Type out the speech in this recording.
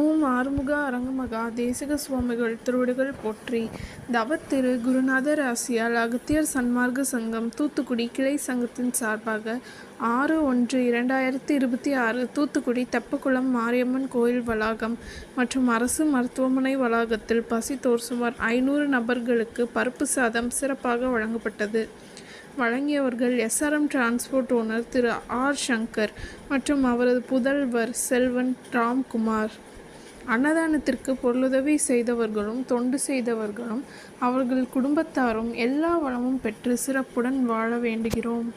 ஓம் ஆறுமுக அரங்கமகா தேசிக சுவாமிகள் திருவடிகள் போற்றி. தவத்திரு குருநாதர் ஆசியால் அகத்தியர் சன்மார்க்க சங்கம் தூத்துக்குடி கிளை சங்கத்தின் சார்பாக 6/1/2026 தூத்துக்குடி தெப்பக்குளம் மாரியம்மன் கோயில் வளாகம் மற்றும் அரசு மருத்துவமனை வளாகத்தில் பசித்தோர் சுமார் 500 நபர்களுக்கு பருப்பு சாதம் சிறப்பாக வழங்கப்பட்டது. வழங்கியவர்கள் SRM டிரான்ஸ்போர்ட் ஓனர் திரு ஆர். சங்கர் மற்றும் அவரது புதல்வர் செல்வன் ராம்குமார். அன்னதானத்திற்கு பொருளுதவி செய்தவர்களும் தொண்டு செய்தவர்களும் அவர்கள் குடும்பத்தாரும் எல்லா வளமும் பெற்று சிறப்புடன் வாழ வேண்டுகிறோம்.